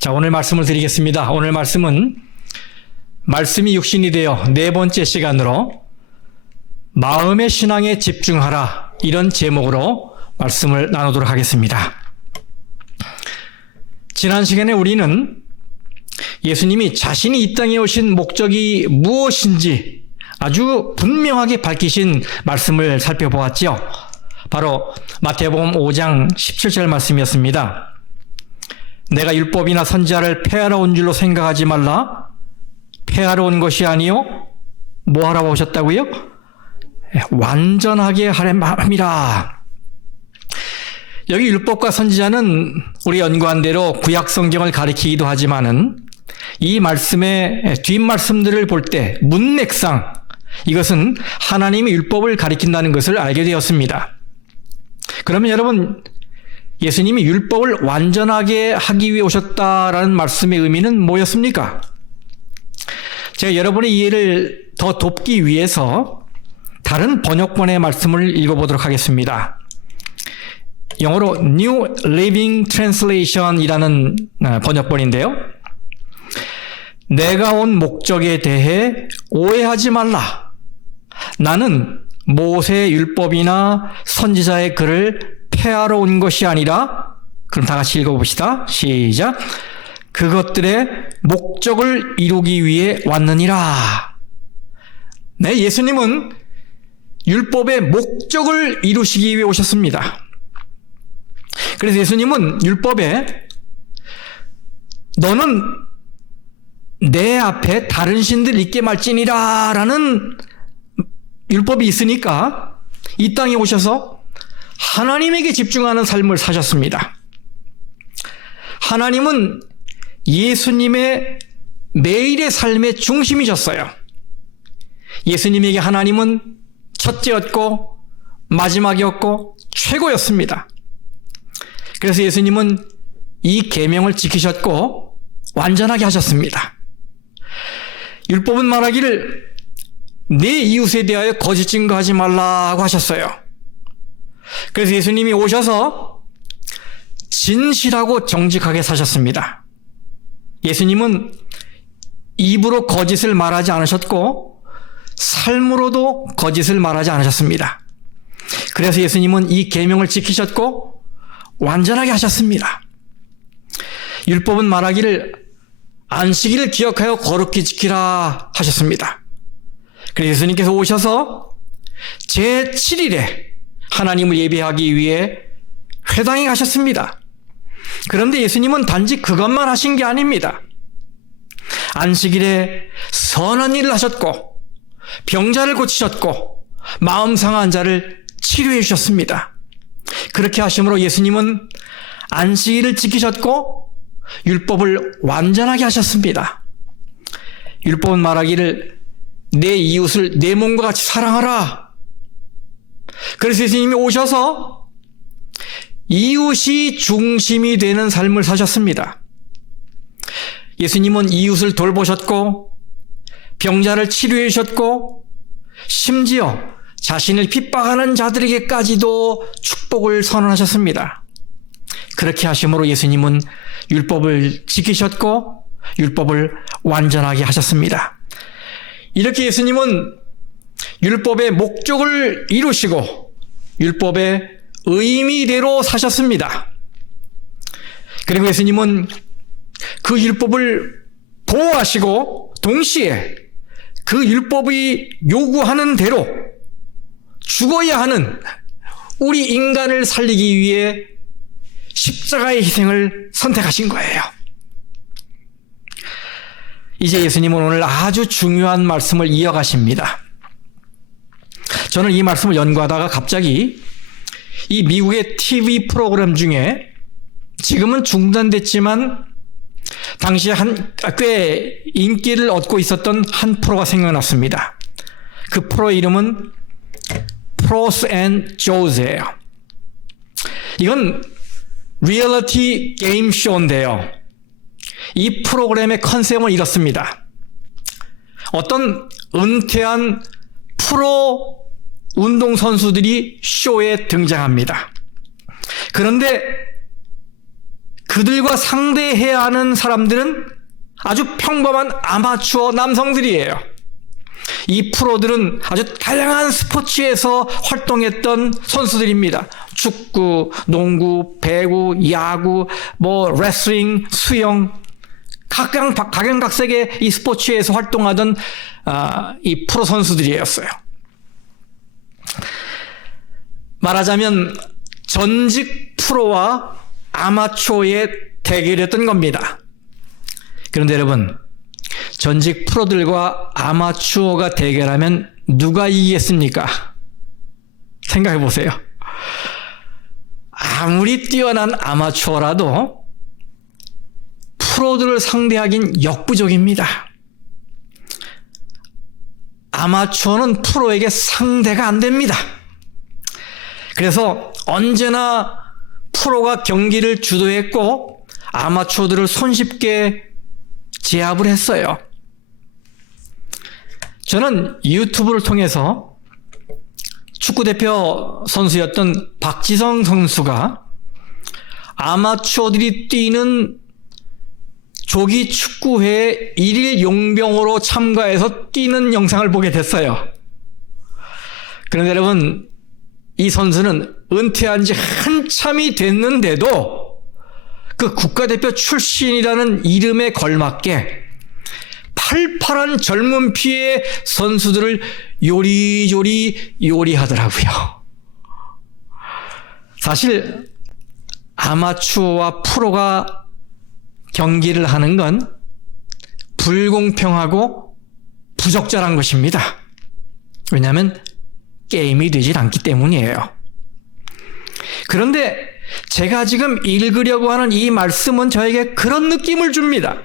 자, 오늘 말씀을 드리겠습니다. 오늘 말씀은 말씀이 육신이 되어 네 번째 시간으로 마음의 신앙에 집중하라, 이런 제목으로 말씀을 나누도록 하겠습니다. 지난 시간에 우리는 예수님이 자신이 이 땅에 오신 목적이 무엇인지 아주 분명하게 밝히신 말씀을 살펴보았죠. 바로 마태복음 5장 17절 말씀이었습니다. 내가 율법이나 선지자를 폐하러 온 줄로 생각하지 말라. 폐하러 온 것이 아니요 뭐 하러 오셨다고요? 완전하게 하려. 여기 율법과 선지자는 우리 연구한 대로 구약 성경을 가리키기도 하지만은 이 말씀의 뒷말씀들을 볼 때 문맥상 이것은 하나님의 율법을 가리킨다는 것을 알게 되었습니다. 그러면 여러분, 예수님이 율법을 완전하게 하기 위해 오셨다라는 말씀의 의미는 뭐였습니까? 제가 여러분의 이해를 더 돕기 위해서 다른 번역본의 말씀을 읽어보도록 하겠습니다. 영어로 New Living Translation이라는 번역본인데요. 내가 온 목적에 대해 오해하지 말라. 나는 모세의 율법이나 선지자의 글을 폐하러 온 것이 아니라, 그럼 다 같이 읽어봅시다. 시작. 그것들의 목적을 이루기 위해 왔느니라. 네, 예수님은 율법의 목적을 이루시기 위해 오셨습니다. 그래서 예수님은 율법에 너는 내 앞에 다른 신들 있게 말지니라 라는 율법이 있으니까 이 땅에 오셔서 하나님에게 집중하는 삶을 사셨습니다. 하나님은 예수님의 매일의 삶의 중심이셨어요. 예수님에게 하나님은 첫째였고 마지막이었고 최고였습니다. 그래서 예수님은 이 계명을 지키셨고 완전하게 하셨습니다. 율법은 말하기를 내 이웃에 대하여 거짓 증거하지 말라고 하셨어요. 그래서 예수님이 오셔서 진실하고 정직하게 사셨습니다. 예수님은 입으로 거짓을 말하지 않으셨고 삶으로도 거짓을 말하지 않으셨습니다. 그래서 예수님은 이 계명을 지키셨고 완전하게 하셨습니다. 율법은 말하기를 안식일을 기억하여 거룩히 지키라 하셨습니다. 그래서 예수님께서 오셔서 제7일에 하나님을 예배하기 위해 회당에 가셨습니다. 그런데 예수님은 단지 그것만 하신 게 아닙니다. 안식일에 선한 일을 하셨고 병자를 고치셨고 마음 상한 자를 치료해 주셨습니다. 그렇게 하심으로 예수님은 안식일을 지키셨고 율법을 완전하게 하셨습니다. 율법은 말하기를 내 이웃을 내 몸과 같이 사랑하라. 그래서 예수님이 오셔서 이웃이 중심이 되는 삶을 사셨습니다. 예수님은 이웃을 돌보셨고 병자를 치료해 주셨고 심지어 자신을 핍박하는 자들에게까지도 축복을 선언하셨습니다. 그렇게 하심으로 예수님은 율법을 지키셨고 율법을 완전하게 하셨습니다. 이렇게 예수님은 율법의 목적을 이루시고 율법의 의미대로 사셨습니다. 그리고 예수님은 그 율법을 보호하시고 동시에 그 율법이 요구하는 대로 죽어야 하는 우리 인간을 살리기 위해 십자가의 희생을 선택하신 거예요. 이제 예수님은 오늘 아주 중요한 말씀을 이어가십니다. 저는 이 말씀을 연구하다가 갑자기 이 미국의 TV 프로그램 중에 지금은 중단됐지만 당시에 꽤 인기를 얻고 있었던 한 프로가 생각났습니다. 그 프로의 이름은 프로스 앤 조즈예요. 이건 리얼리티 게임 쇼인데요. 이 프로그램의 컨셉은 이렇습니다. 어떤 은퇴한 프로 운동선수들이 쇼에 등장합니다. 그런데 그들과 상대해야 하는 사람들은 아주 평범한 아마추어 남성들이에요. 이 프로들은 아주 다양한 스포츠에서 활동했던 선수들입니다. 축구, 농구, 배구, 야구, 레슬링, 수영, 각양각색의 이 스포츠에서 활동하던 이 프로 선수들이었어요. 말하자면 전직 프로와 아마추어의 대결이었던 겁니다. 그런데 여러분, 전직 프로들과 아마추어가 대결하면 누가 이기겠습니까? 생각해 보세요. 아무리 뛰어난 아마추어라도 프로들을 상대하긴 역부족입니다. 아마추어는 프로에게 상대가 안 됩니다. 그래서 언제나 프로가 경기를 주도했고 아마추어들을 손쉽게 제압을 했어요. 저는 유튜브를 통해서 축구대표 선수였던 박지성 선수가 아마추어들이 뛰는 조기 축구회에 일일 용병으로 참가해서 뛰는 영상을 보게 됐어요. 그런데 여러분, 이 선수는 은퇴한 지 한참이 됐는데도 그 국가대표 출신이라는 이름에 걸맞게 팔팔한 젊은 피의 선수들을 요리조리 요리하더라고요. 사실 아마추어와 프로가 경기를 하는 건 불공평하고 부적절한 것입니다. 왜냐하면 게임이 되질 않기 때문이에요. 그런데 제가 지금 읽으려고 하는 이 말씀은 저에게 그런 느낌을 줍니다.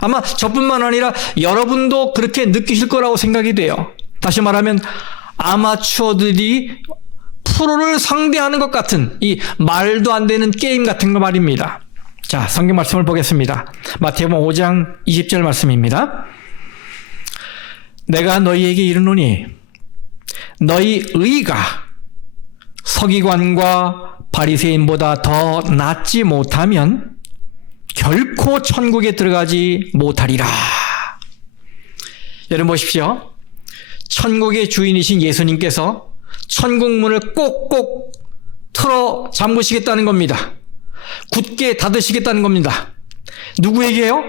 아마 저뿐만 아니라 여러분도 그렇게 느끼실 거라고 생각이 돼요. 다시 말하면 아마추어들이 프로를 상대하는 것 같은 이 말도 안 되는 게임 같은 거 말입니다. 자, 성경 말씀을 보겠습니다. 마태복음 5장 20절 말씀입니다. 내가 너희에게 이르노니 너희 의가 서기관과 바리새인보다 더 낫지 못하면 결코 천국에 들어가지 못하리라. 여러분 보십시오. 천국의 주인이신 예수님께서 천국 문을 꼭꼭 틀어 잠그시겠다는 겁니다. 굳게 닫으시겠다는 겁니다. 누구에게요?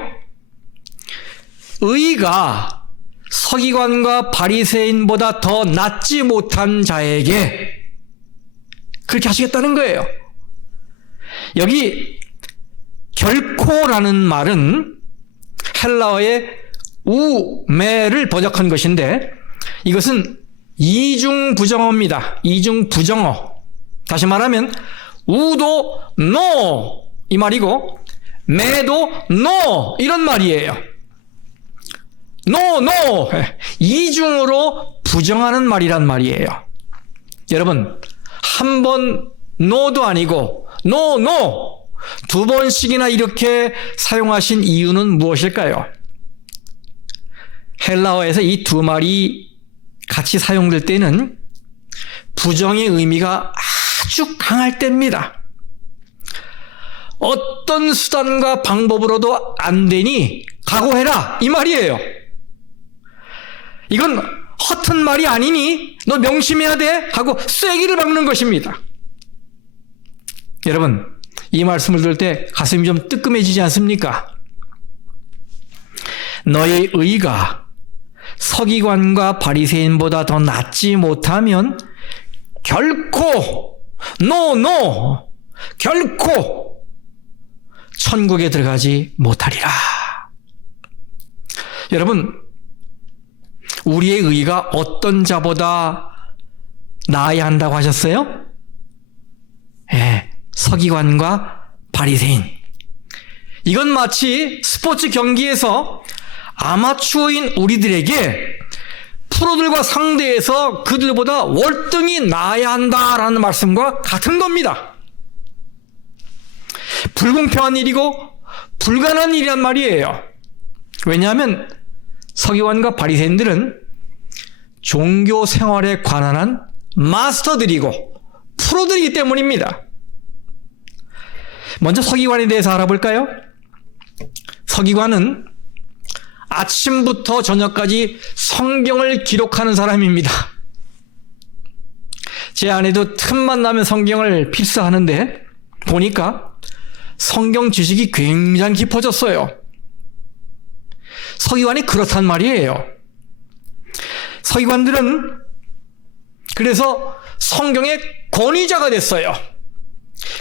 의가 서기관과 바리새인보다 더 낫지 못한 자에게 그렇게 하시겠다는 거예요. 여기 결코라는 말은 헬라어의 우메를 번역한 것인데 이것은 이중부정어입니다. 이중부정어. 다시 말하면 우도 no 이 말이고 매도 no 이런 말이에요. no 이중으로 부정하는 말이란 말이에요. 여러분, 한 번 no도 아니고 no 두 번씩이나 이렇게 사용하신 이유는 무엇일까요? 헬라어에서 이 두 말이 같이 사용될 때는 부정의 의미가 아주 강할 때입니다. 어떤 수단과 방법으로도 안 되니 각오해라 이 말이에요. 이건 허튼 말이 아니니 너 명심해야 돼 하고 쐐기를 박는 것입니다. 여러분, 이 말씀을 들을 때 가슴이 좀 뜨끔해지지 않습니까? 너의 의가 서기관과 바리새인보다 더 낫지 못하면 결코 결코 천국에 들어가지 못하리라. 여러분, 우리의 의가 어떤 자보다 나아야 한다고 하셨어요? 예, 서기관과 바리새인. 이건 마치 스포츠 경기에서 아마추어인 우리들에게 프로들과 상대해서 그들보다 월등히 나아야 한다라는 말씀과 같은 겁니다. 불공평한 일이고 불가능한 일이란 말이에요. 왜냐하면 서기관과 바리새인들은 종교 생활에 관한 한 마스터들이고 프로들이기 때문입니다. 먼저 서기관에 대해서 알아볼까요? 서기관은 아침부터 저녁까지 성경을 기록하는 사람입니다. 제 아내도 틈만 나면 성경을 필사하는데 보니까 성경 지식이 굉장히 깊어졌어요. 서기관이 그렇단 말이에요. 서기관들은 그래서 성경의 권위자가 됐어요.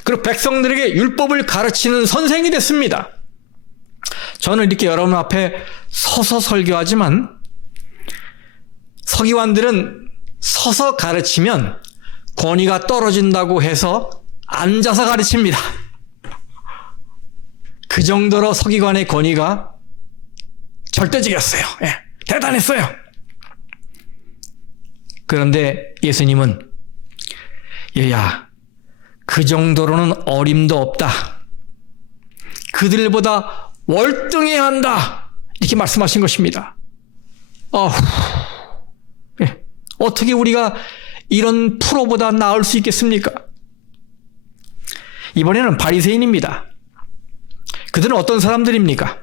그리고 백성들에게 율법을 가르치는 선생이 됐습니다. 저는 이렇게 여러분 앞에 서서 설교하지만 서기관들은 서서 가르치면 권위가 떨어진다고 해서 앉아서 가르칩니다. 그 정도로 서기관의 권위가 절대적이었어요. 예, 대단했어요. 그런데 예수님은 얘야, 그 정도로는 어림도 없다. 그들보다 월등해야 한다. 이렇게 말씀하신 것입니다. 예, 어떻게 우리가 이런 프로보다 나을 수 있겠습니까? 이번에는 바리새인입니다. 그들은 어떤 사람들입니까?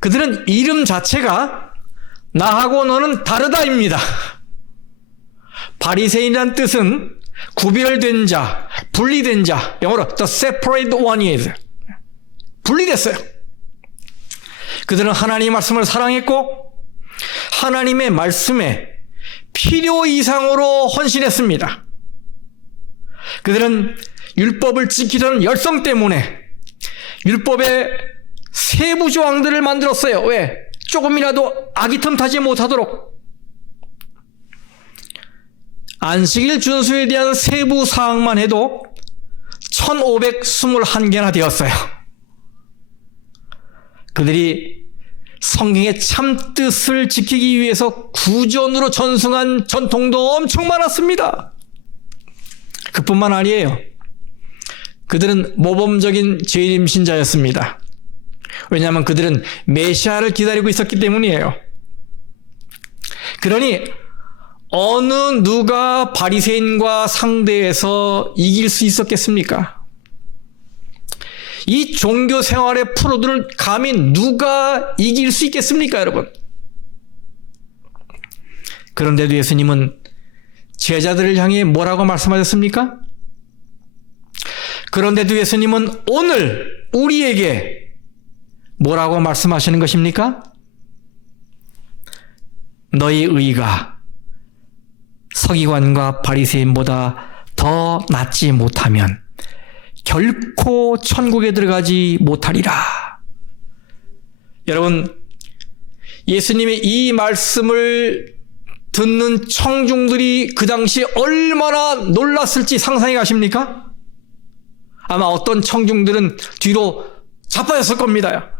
그들은 이름 자체가 나하고 너는 다르다입니다. 바리새인이란 뜻은 구별된 자, 분리된 자, 영어로 the separate one is. 분리됐어요. 그들은 하나님의 말씀을 사랑했고 하나님의 말씀에 필요 이상으로 헌신했습니다. 그들은 율법을 지키려는 열성 때문에 율법의 세부 조항들을 만들었어요. 왜? 조금이라도 아기틈타지 못하도록. 안식일 준수에 대한 세부 사항만 해도 1521개나 되었어요. 그들이 성경의 참뜻을 지키기 위해서 구전으로 전승한 전통도 엄청 많았습니다. 그뿐만 아니에요. 그들은 모범적인 재림 신자였습니다. 왜냐하면 그들은 메시아를 기다리고 있었기 때문이에요. 그러니 어느 누가 바리새인과 상대해서 이길 수 있었겠습니까? 이 종교 생활의 프로들을 감히 누가 이길 수 있겠습니까, 여러분? 그런데도 예수님은 제자들을 향해 뭐라고 말씀하셨습니까? 그런데도 예수님은 오늘 우리에게 뭐라고 말씀하시는 것입니까? 너희 의가 서기관과 바리새인보다 더 낫지 못하면 결코 천국에 들어가지 못하리라. 여러분, 예수님의 이 말씀을 듣는 청중들이 그 당시 얼마나 놀랐을지 상상해 가십니까? 아마 어떤 청중들은 뒤로 자빠졌을 겁니다.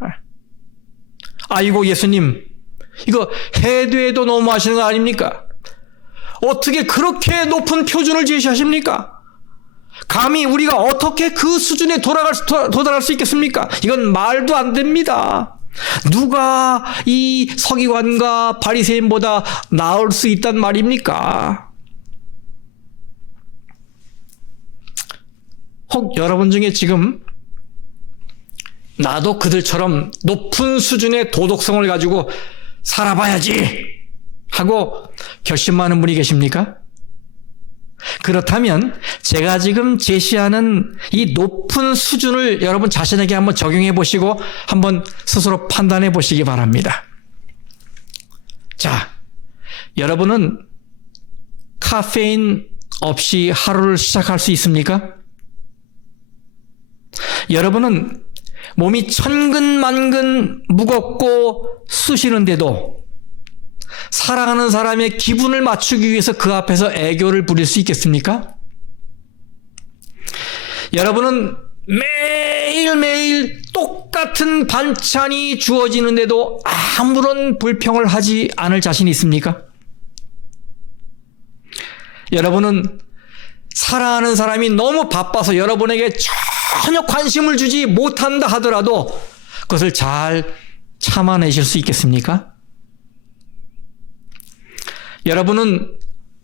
아이고, 예수님, 이거 해도 해도 너무하시는 거 아닙니까? 어떻게 그렇게 높은 표준을 제시하십니까? 감히 우리가 어떻게 그 수준에 도달할 수 있겠습니까? 이건 말도 안 됩니다. 누가 이 서기관과 바리새인보다 나을 수 있단 말입니까? 혹 여러분 중에 지금 나도 그들처럼 높은 수준의 도덕성을 가지고 살아봐야지 하고 결심하는 분이 계십니까? 그렇다면 제가 지금 제시하는 이 높은 수준을 여러분 자신에게 한번 적용해 보시고 한번 스스로 판단해 보시기 바랍니다. 자, 여러분은 카페인 없이 하루를 시작할 수 있습니까? 여러분은 몸이 천근만근 무겁고 쑤시는데도 사랑하는 사람의 기분을 맞추기 위해서 그 앞에서 애교를 부릴 수 있겠습니까? 여러분은 매일매일 똑같은 반찬이 주어지는데도 아무런 불평을 하지 않을 자신이 있습니까? 여러분은 사랑하는 사람이 너무 바빠서 여러분에게 전혀 관심을 주지 못한다 하더라도 그것을 잘 참아내실 수 있겠습니까? 여러분은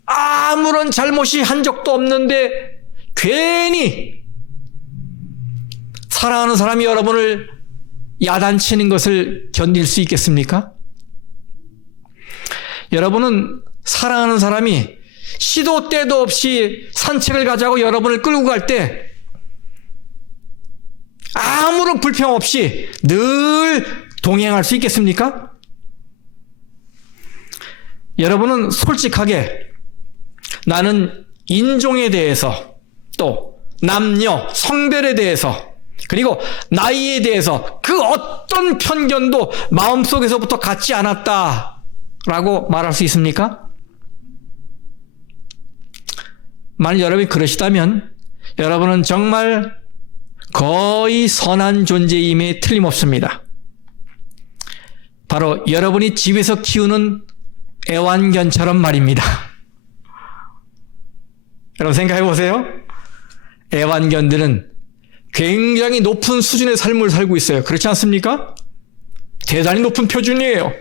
아무런 잘못이 한 적도 없는데 괜히 사랑하는 사람이 여러분을 야단치는 것을 견딜 수 있겠습니까? 여러분은 사랑하는 사람이 시도 때도 없이 산책을 가자고 여러분을 끌고 갈 때 아무런 불평 없이 늘 동행할 수 있겠습니까? 여러분은 솔직하게 나는 인종에 대해서 또 남녀, 성별에 대해서 그리고 나이에 대해서 그 어떤 편견도 마음속에서부터 갖지 않았다라고 말할 수 있습니까? 만약 여러분이 그러시다면 여러분은 정말 거의 선한 존재임에 틀림없습니다. 바로 여러분이 집에서 키우는 애완견처럼 말입니다. 여러분 생각해 보세요. 애완견들은 굉장히 높은 수준의 삶을 살고 있어요. 그렇지 않습니까? 대단히 높은 표준이에요.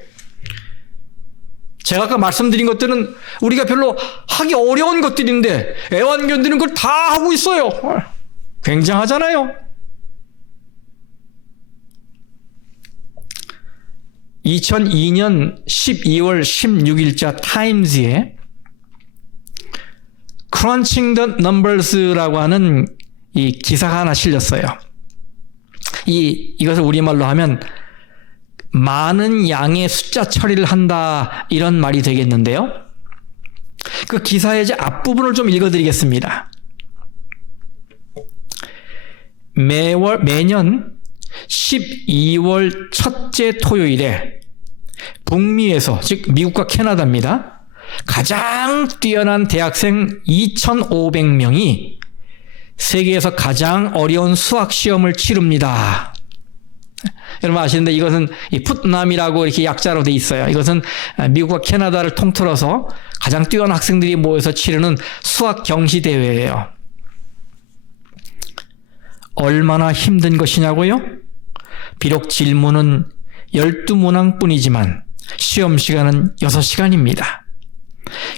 제가 아까 말씀드린 것들은 우리가 별로 하기 어려운 것들인데 애완견들은 그걸 다 하고 있어요. 굉장하잖아요. 2002년 12월 16일자 타임즈에 Crunching the Numbers라고 하는 이 기사가 하나 실렸어요. 이것을 우리말로 하면 많은 양의 숫자 처리를 한다 이런 말이 되겠는데요. 그 기사의 이제 앞부분을 좀 읽어드리겠습니다. 매년 12월 첫째 토요일에 북미에서 즉 미국과 캐나다입니다. 가장 뛰어난 대학생 2,500명이 세계에서 가장 어려운 수학 시험을 치릅니다. 여러분 아시는데 이것은 풋남이라고 이렇게 약자로 돼 있어요. 이것은 미국과 캐나다를 통틀어서 가장 뛰어난 학생들이 모여서 치르는 수학 경시 대회예요. 얼마나 힘든 것이냐고요? 비록 질문은 12문항뿐이지만 시험 시간은 6시간입니다.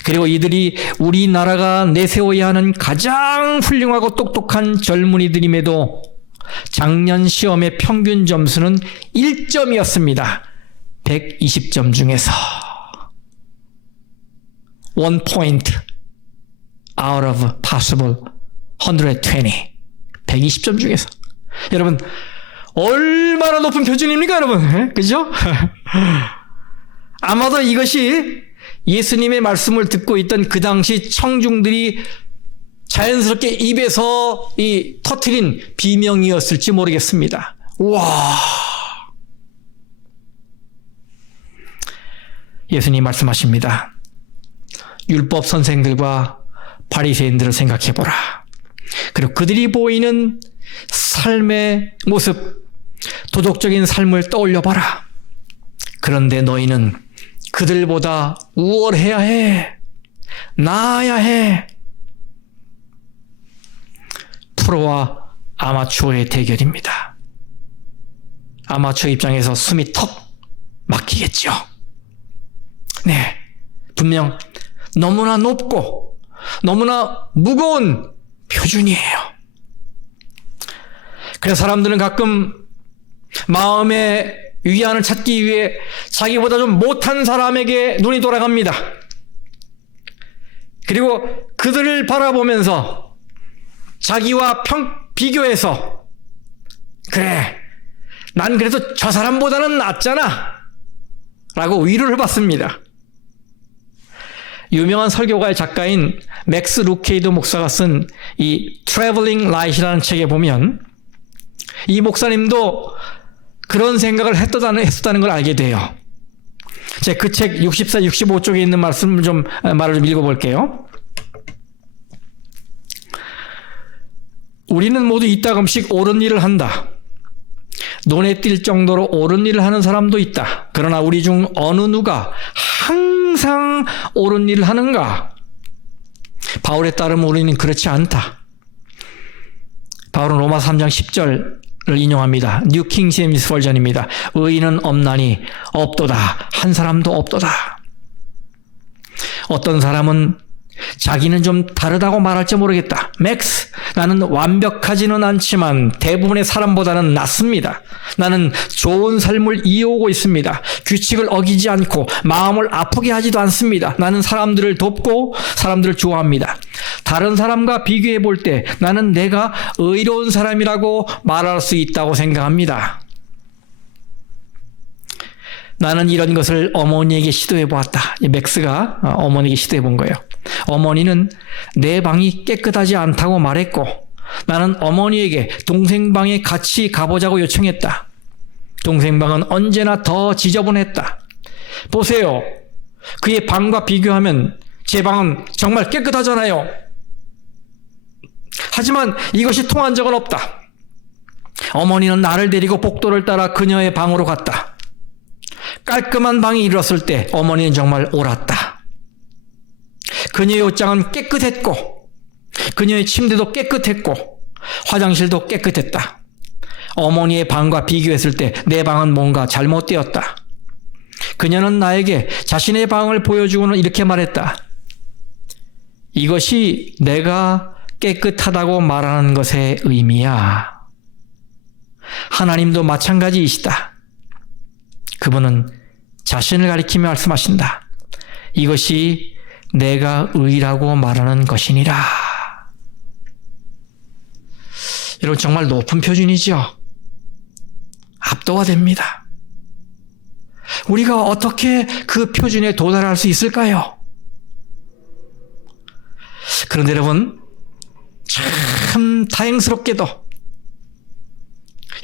그리고 이들이 우리나라가 내세워야 하는 가장 훌륭하고 똑똑한 젊은이들임에도 작년 시험의 평균 점수는 1점이었습니다. 120점 중에서 1 point out of possible 120. 120점 중에서. 여러분 얼마나 높은 표준입니까 여러분? 그죠? 아마도 이것이 예수님의 말씀을 듣고 있던 그 당시 청중들이 자연스럽게 입에서 터트린 비명이었을지 모르겠습니다. 와! 예수님 말씀하십니다. 율법 선생들과 바리새인들을 생각해보라. 그리고 그들이 보이는 삶의 모습, 도덕적인 삶을 떠올려봐라. 그런데 너희는 그들보다 우월해야 해. 나아야 해. 프로와 아마추어의 대결입니다. 아마추어 입장에서 숨이 턱 막히겠죠. 네, 분명 너무나 높고 너무나 무거운 표준이에요. 그래서 사람들은 가끔 마음의 위안을 찾기 위해 자기보다 좀 못한 사람에게 눈이 돌아갑니다. 그리고 그들을 바라보면서 자기와 비교해서 그래, 난 그래도 저 사람보다는 낫잖아 라고 위로를 받습니다. 유명한 설교가의 작가인 맥스 루케이드 목사가 쓴 이 Traveling Light이라는 책에 보면 이 목사님도 그런 생각을 했다는 걸 알게 돼요. 제가 그 책 64, 65쪽에 있는 말을 좀 읽어볼게요. 우리는 모두 이따금씩 옳은 일을 한다. 눈에 띌 정도로 옳은 일을 하는 사람도 있다. 그러나 우리 중 어느 누가 항상 옳은 일을 하는가? 바울에 따르면 우리는 그렇지 않다. 바울은 로마 3장 10절을 인용합니다. 뉴 킹 제임스 버전입니다. 의인은 없나니 없도다. 한 사람도 없도다. 어떤 사람은 자기는 좀 다르다고 말할지 모르겠다. 맥스, 나는 완벽하지는 않지만 대부분의 사람보다는 낫습니다. 나는 좋은 삶을 이어오고 있습니다. 규칙을 어기지 않고 마음을 아프게 하지도 않습니다. 나는 사람들을 돕고 사람들을 좋아합니다. 다른 사람과 비교해 볼 때 나는 내가 의로운 사람이라고 말할 수 있다고 생각합니다. 나는 이런 것을 어머니에게 시도해 보았다. 맥스가 어머니에게 시도해 본 거예요. 어머니는 내 방이 깨끗하지 않다고 말했고 나는 어머니에게 동생 방에 같이 가보자고 요청했다. 동생 방은 언제나 더 지저분했다. 보세요. 그의 방과 비교하면 제 방은 정말 깨끗하잖아요. 하지만 이것이 통한 적은 없다. 어머니는 나를 데리고 복도를 따라 그녀의 방으로 갔다. 깔끔한 방이 이뤘을 때 어머니는 정말 옳았다. 그녀의 옷장은 깨끗했고 그녀의 침대도 깨끗했고 화장실도 깨끗했다. 어머니의 방과 비교했을 때 내 방은 뭔가 잘못되었다. 그녀는 나에게 자신의 방을 보여주고는 이렇게 말했다. 이것이 내가 깨끗하다고 말하는 것의 의미야. 하나님도 마찬가지이시다. 그분은 자신을 가리키며 말씀하신다. 이것이 내가 의라고 말하는 것이니라. 여러분 정말 높은 표준이죠. 압도가 됩니다. 우리가 어떻게 그 표준에 도달할 수 있을까요? 그런데 여러분 참 다행스럽게도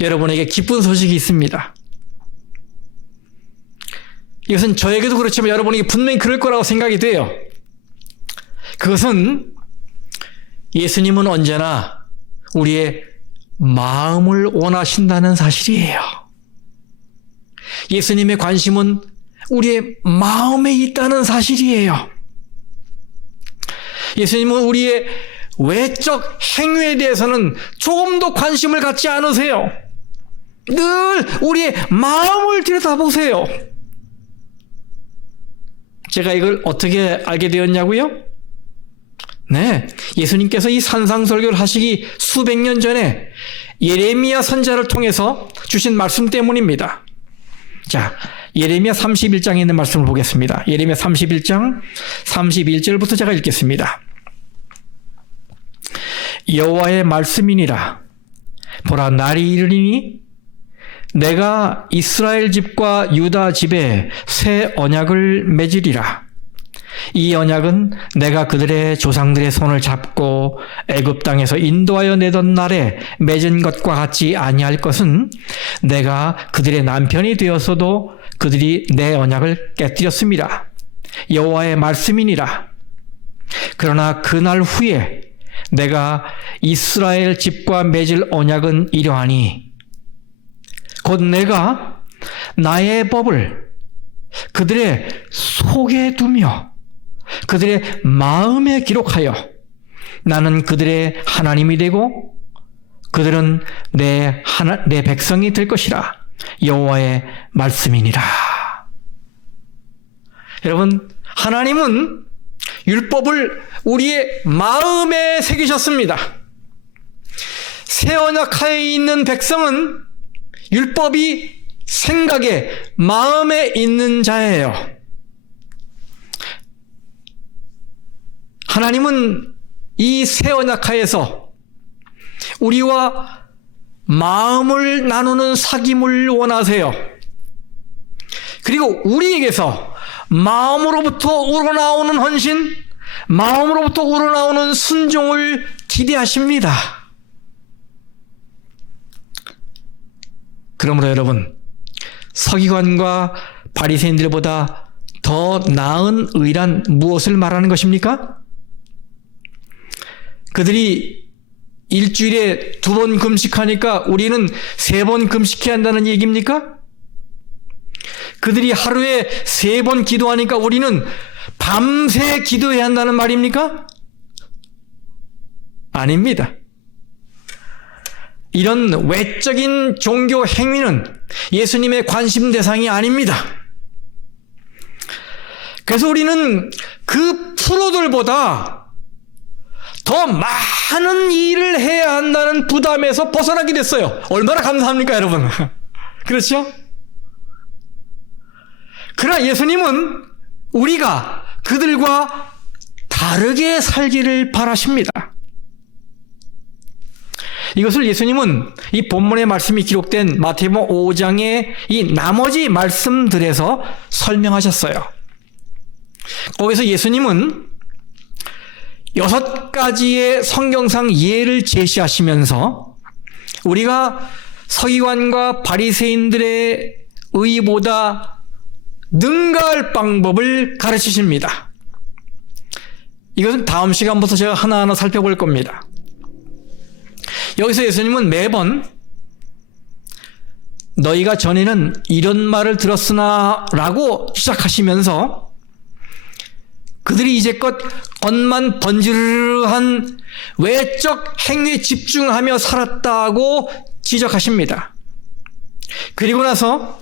여러분에게 기쁜 소식이 있습니다. 이것은 저에게도 그렇지만 여러분에게 분명히 그럴 거라고 생각이 돼요. 그것은 예수님은 언제나 우리의 마음을 원하신다는 사실이에요. 예수님의 관심은 우리의 마음에 있다는 사실이에요. 예수님은 우리의 외적 행위에 대해서는 조금도 관심을 갖지 않으세요. 늘 우리의 마음을 들여다보세요. 제가 이걸 어떻게 알게 되었냐고요? 네, 예수님께서 이 산상설교를 하시기 수백 년 전에 예레미야 선지자를 통해서 주신 말씀 때문입니다. 자, 예레미야 31장에 있는 말씀을 보겠습니다. 예레미야 31장 31절부터 제가 읽겠습니다. 여호와의 말씀이니라. 보라, 날이 이르리니 내가 이스라엘 집과 유다 집에 새 언약을 맺으리라. 이 언약은 내가 그들의 조상들의 손을 잡고 애굽 땅에서 인도하여 내던 날에 맺은 것과 같지 아니할 것은 내가 그들의 남편이 되었어도 그들이 내 언약을 깨뜨렸습니다. 여호와의 말씀이니라. 그러나 그날 후에 내가 이스라엘 집과 맺을 언약은 이러하니 곧 내가 나의 법을 그들의 속에 두며 그들의 마음에 기록하여 나는 그들의 하나님이 되고 그들은 내 백성이 될 것이라. 여호와의 말씀이니라. 여러분, 하나님은 율법을 우리의 마음에 새기셨습니다. 새 언약하에 있는 백성은 율법이 생각에, 마음에 있는 자예요. 하나님은 이 새 언약하에서 우리와 마음을 나누는 사귐을 원하세요. 그리고 우리에게서 마음으로부터 우러나오는 헌신, 마음으로부터 우러나오는 순종을 기대하십니다. 그러므로 여러분, 서기관과 바리새인들보다 더 나은 의란 무엇을 말하는 것입니까? 그들이 일주일에 2번 금식하니까 우리는 3번 금식해야 한다는 얘기입니까? 그들이 하루에 3번 기도하니까 우리는 밤새 기도해야 한다는 말입니까? 아닙니다. 이런 외적인 종교 행위는 예수님의 관심 대상이 아닙니다. 그래서 우리는 그 프로들보다 더 많은 일을 해야 한다는 부담에서 벗어나게 됐어요. 얼마나 감사합니까, 여러분? 그렇죠? 그러나 예수님은 우리가 그들과 다르게 살기를 바라십니다. 이것을 예수님은 이 본문의 말씀이 기록된 마태복음 5장의 이 나머지 말씀들에서 설명하셨어요. 거기서 예수님은 6가지의 성경상 예를 제시하시면서 우리가 서기관과 바리새인들의 의보다 능가할 방법을 가르치십니다. 이것은 다음 시간부터 제가 하나하나 살펴볼 겁니다. 여기서 예수님은 매번 너희가 전에는 이런 말을 들었으나 라고 시작하시면서 그들이 이제껏 겉만 번지르르한 외적 행위에 집중하며 살았다고 지적하십니다. 그리고 나서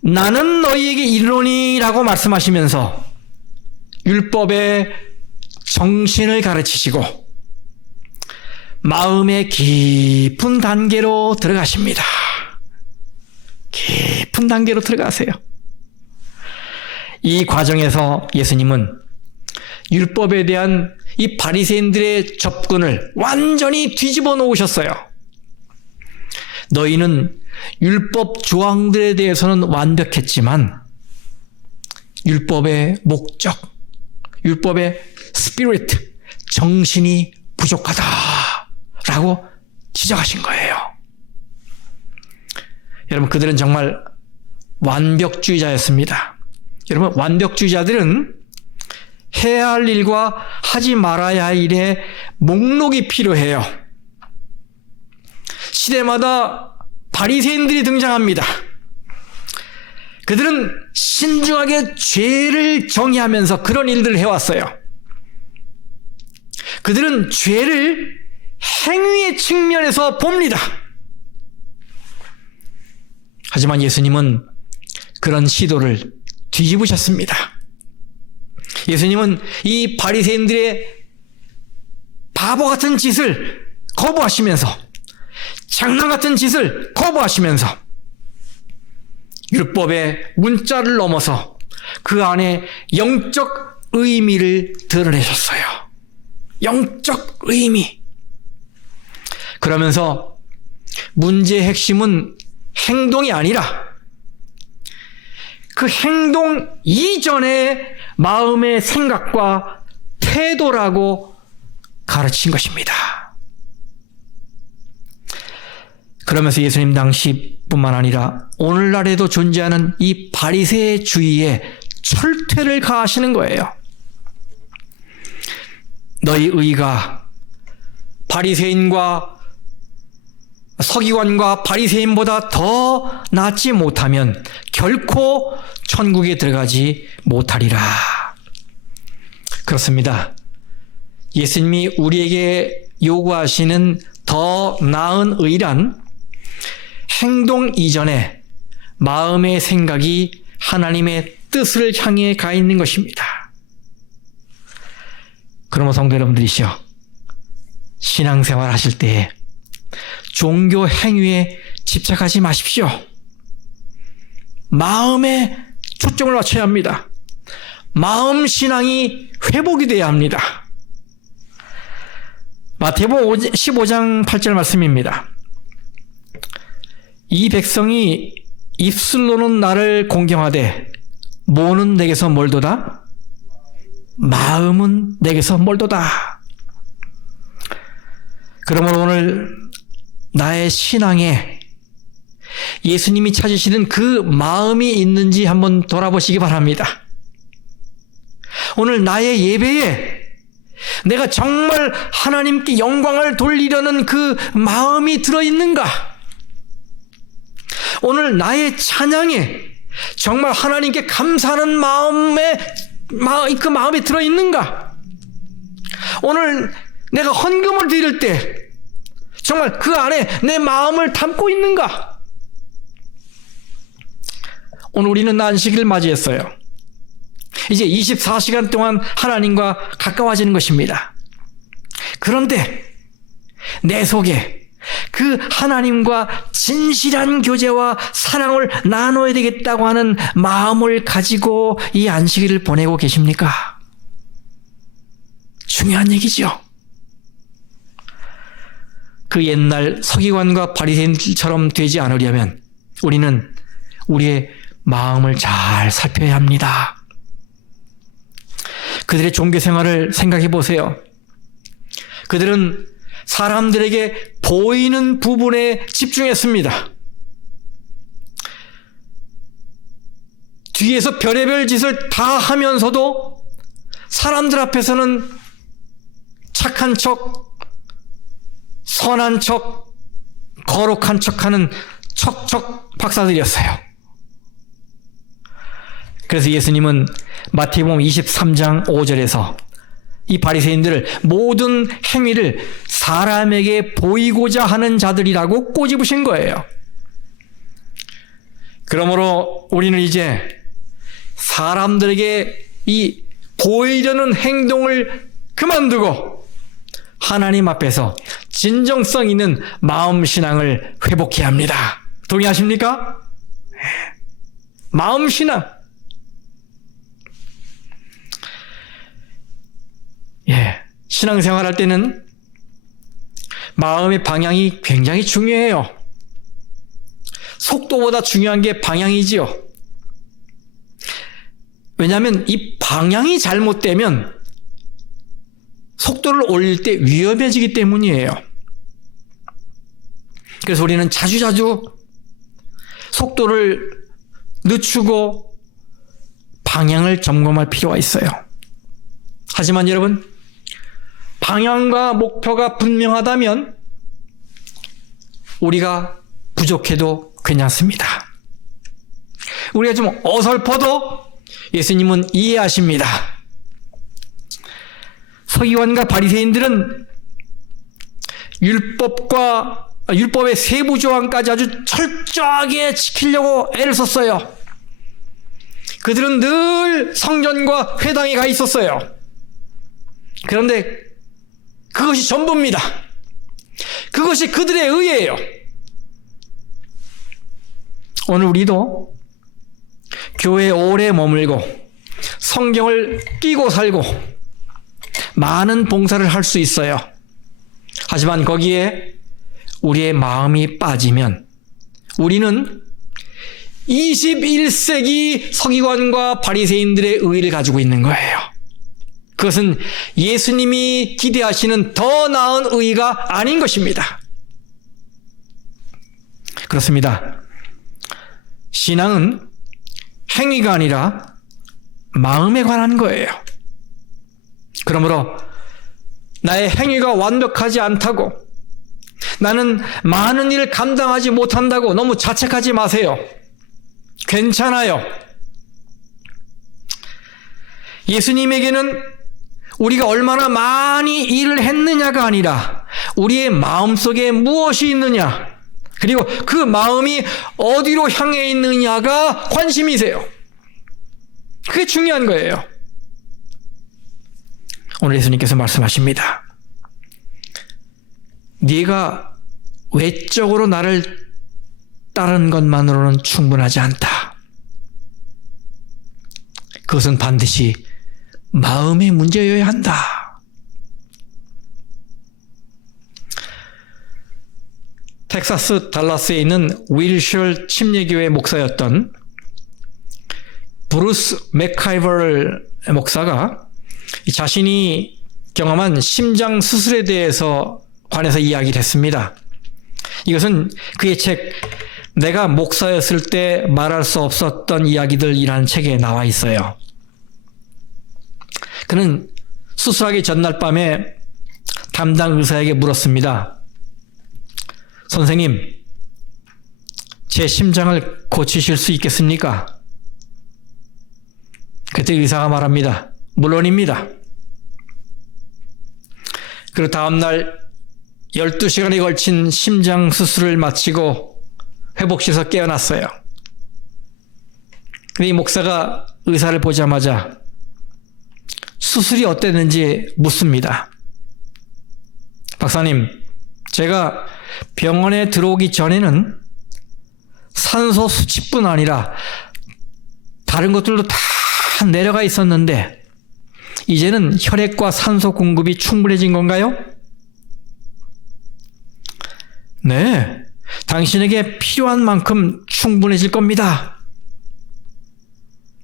나는 너희에게 이르노니 라고 말씀하시면서 율법의 정신을 가르치시고 마음의 깊은 단계로 들어가십니다. 깊은 단계로 들어가세요. 이 과정에서 예수님은 율법에 대한 이 바리새인들의 접근을 완전히 뒤집어 놓으셨어요. 너희는 율법 조항들에 대해서는 완벽했지만 율법의 목적, 율법의 스피리트, 정신이 부족하다라고 지적하신 거예요. 여러분, 그들은 정말 완벽주의자였습니다. 여러분, 완벽주의자들은 해야 할 일과 하지 말아야 할 일에 목록이 필요해요. 시대마다 바리새인들이 등장합니다. 그들은 신중하게 죄를 정의하면서 그런 일들을 해왔어요. 그들은 죄를 행위의 측면에서 봅니다. 하지만 예수님은 그런 시도를 뒤집으셨습니다. 예수님은 이 바리새인들의 바보 같은 짓을 거부하시면서, 장난 같은 짓을 거부하시면서 율법의 문자를 넘어서 그 안에 영적 의미를 드러내셨어요. 영적 의미. 그러면서 문제의 핵심은 행동이 아니라 그 행동 이전의 마음의 생각과 태도라고 가르친 것입니다. 그러면서 예수님 당시뿐만 아니라 오늘날에도 존재하는 이 바리새주의에 철퇴를 가하시는 거예요. 너희 의가 바리새인과 서기관과 바리새인보다 더 낫지 못하면 결코 천국에 들어가지 못하리라. 그렇습니다. 예수님이 우리에게 요구하시는 더 나은 의란 행동 이전에 마음의 생각이 하나님의 뜻을 향해 가 있는 것입니다. 그러면 성도 여러분들이시여, 신앙생활 하실 때에 종교 행위에 집착하지 마십시오. 마음에 초점을 맞춰야 합니다. 마음 신앙이 회복이 돼야 합니다. 마태복음 15장 8절 말씀입니다. 이 백성이 입술로는 나를 공경하되 모는 내게서 멀도다, 마음은 내게서 멀도다. 그러므로 오늘 나의 신앙에 예수님이 찾으시는 그 마음이 있는지 한번 돌아보시기 바랍니다. 오늘 나의 예배에 내가 정말 하나님께 영광을 돌리려는 그 마음이 들어있는가? 오늘 나의 찬양에 정말 하나님께 감사하는 그 마음이 들어있는가? 오늘 내가 헌금을 드릴 때 정말 그 안에 내 마음을 담고 있는가? 오늘 우리는 안식일을 맞이했어요. 이제 24시간 동안 하나님과 가까워지는 것입니다. 그런데 내 속에 그 하나님과 진실한 교제와 사랑을 나눠야 되겠다고 하는 마음을 가지고 이 안식일을 보내고 계십니까? 중요한 얘기죠. 그 옛날 서기관과 바리새인처럼 되지 않으려면 우리는 우리의 마음을 잘 살펴야 합니다. 그들의 종교 생활을 생각해 보세요. 그들은 사람들에게 보이는 부분에 집중했습니다. 뒤에서 별의별 짓을 다 하면서도 사람들 앞에서는 착한 척, 선한 척, 거룩한 척하는 척척 박사들이었어요. 그래서 예수님은 마태복음 23장 5절에서 이 바리새인들을 모든 행위를 사람에게 보이고자 하는 자들이라고 꼬집으신 거예요. 그러므로 우리는 이제 사람들에게 이 보이려는 행동을 그만두고 하나님 앞에서 진정성 있는 마음 신앙을 회복해야 합니다. 동의하십니까? 마음 신앙. 신앙생활 할 때는 마음의 방향이 굉장히 중요해요. 속도보다 중요한 게 방향이지요. 왜냐하면 이 방향이 잘못되면 속도를 올릴 때 위험해지기 때문이에요. 그래서 우리는 자주자주 속도를 늦추고 방향을 점검할 필요가 있어요. 하지만 여러분, 방향과 목표가 분명하다면 우리가 부족해도 괜찮습니다. 우리가 좀 어설퍼도 예수님은 이해하십니다. 서기관과 바리새인들은 율법의 세부 조항까지 아주 철저하게 지키려고 애를 썼어요. 그들은 늘 성전과 회당에 가 있었어요. 그런데 그것이 전부입니다. 그것이 그들의 의예요. 오늘 우리도 교회에 오래 머물고 성경을 끼고 살고 많은 봉사를 할 수 있어요. 하지만 거기에 우리의 마음이 빠지면 우리는 21세기 서기관과 바리새인들의 의를 가지고 있는 거예요. 그것은 예수님이 기대하시는 더 나은 의가 아닌 것입니다. 그렇습니다. 신앙은 행위가 아니라 마음에 관한 거예요. 그러므로 나의 행위가 완벽하지 않다고, 나는 많은 일을 감당하지 못한다고 너무 자책하지 마세요. 괜찮아요. 예수님에게는 우리가 얼마나 많이 일을 했느냐가 아니라 우리의 마음속에 무엇이 있느냐, 그리고 그 마음이 어디로 향해 있느냐가 관심이세요. 그게 중요한 거예요. 오늘 예수님께서 말씀하십니다. 네가 외적으로 나를 따르는 것만으로는 충분하지 않다. 그것은 반드시 마음의 문제여야 한다. 텍사스 달라스에 있는 윌셔 침례교회 목사였던 브루스 맥카이버 목사가 자신이 경험한 심장 수술에 관해서 이야기를 했습니다. 이것은 그의 책 내가 목사였을 때 말할 수 없었던 이야기들이라는 책에 나와 있어요. 그는 수술하기 전날 밤에 담당 의사에게 물었습니다. 선생님, 제 심장을 고치실 수 있겠습니까? 그때 의사가 말합니다. 물론입니다. 그리고 다음날 12시간에 걸친 심장 수술을 마치고 회복실에서 깨어났어요. 근데 이 목사가 의사를 보자마자 수술이 어땠는지 묻습니다. 박사님, 제가 병원에 들어오기 전에는 산소 수치뿐 아니라 다른 것들도 다 내려가 있었는데 이제는 혈액과 산소 공급이 충분해진 건가요? 네, 당신에게 필요한 만큼 충분해질 겁니다.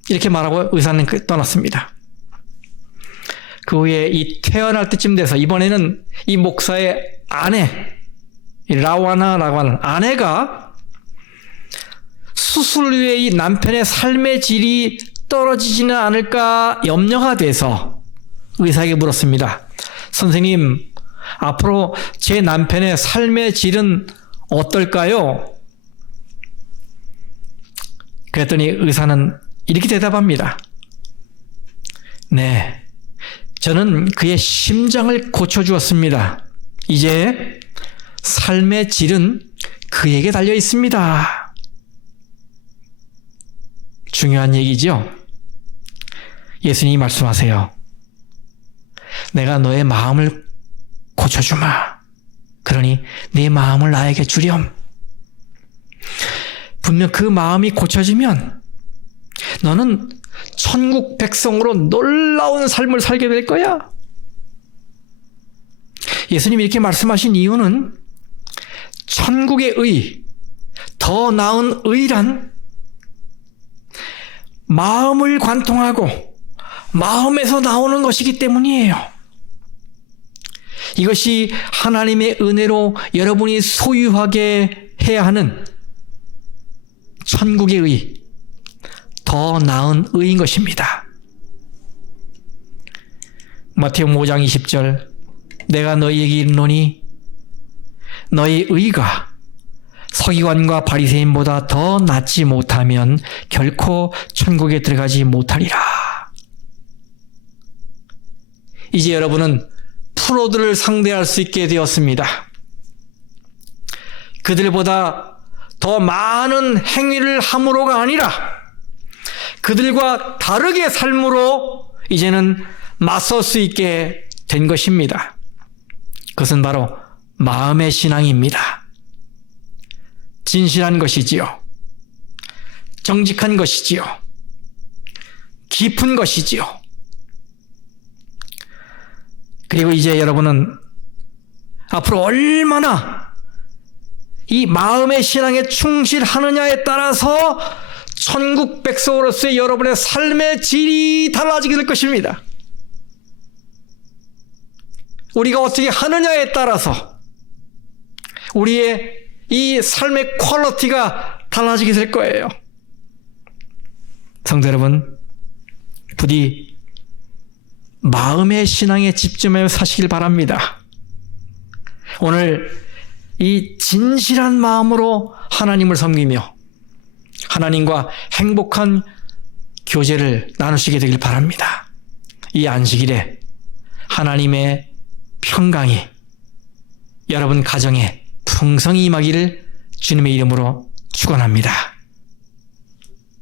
이렇게 말하고 의사는 떠났습니다. 그 후에 이 태어날 때쯤 돼서 이번에는 이 목사의 아내, 라와나라고 하는 아내가 수술 후에 이 남편의 삶의 질이 떨어지지는 않을까 염려가 돼서 의사에게 물었습니다. 선생님, 앞으로 제 남편의 삶의 질은 어떨까요? 그랬더니 의사는 이렇게 대답합니다. 네, 저는 그의 심장을 고쳐주었습니다. 이제 삶의 질은 그에게 달려 있습니다. 중요한 얘기죠? 예수님이 말씀하세요. 내가 너의 마음을 고쳐주마. 그러니 네 마음을 나에게 주렴. 분명 그 마음이 고쳐지면 너는 천국 백성으로 놀라운 삶을 살게 될 거야. 예수님이 이렇게 말씀하신 이유는 천국의 의, 더 나은 의란 마음을 관통하고 마음에서 나오는 것이기 때문이에요. 이것이 하나님의 은혜로 여러분이 소유하게 해야 하는 천국의 의, 더 나은 의인 것입니다. 마태복음 5장 20절, 내가 너희에게 이르노니 너희 의가 서기관과 바리새인보다 더 낫지 못하면 결코 천국에 들어가지 못하리라. 이제 여러분은 프로들을 상대할 수 있게 되었습니다. 그들보다 더 많은 행위를 함으로가 아니라 그들과 다르게 삶으로 이제는 맞설 수 있게 된 것입니다. 그것은 바로 마음의 신앙입니다. 진실한 것이지요. 정직한 것이지요. 깊은 것이지요. 그리고 이제 여러분은 앞으로 얼마나 이 마음의 신앙에 충실하느냐에 따라서 천국 백성으로서의 여러분의 삶의 질이 달라지게 될 것입니다. 우리가 어떻게 하느냐에 따라서 우리의 이 삶의 퀄리티가 달라지게 될 거예요. 성도 여러분, 부디 마음의 신앙에 집중하여 사시길 바랍니다. 오늘 이 진실한 마음으로 하나님을 섬기며 하나님과 행복한 교제를 나누시게 되길 바랍니다. 이 안식일에 하나님의 평강이 여러분 가정에 풍성히 임하기를 주님의 이름으로 축원합니다.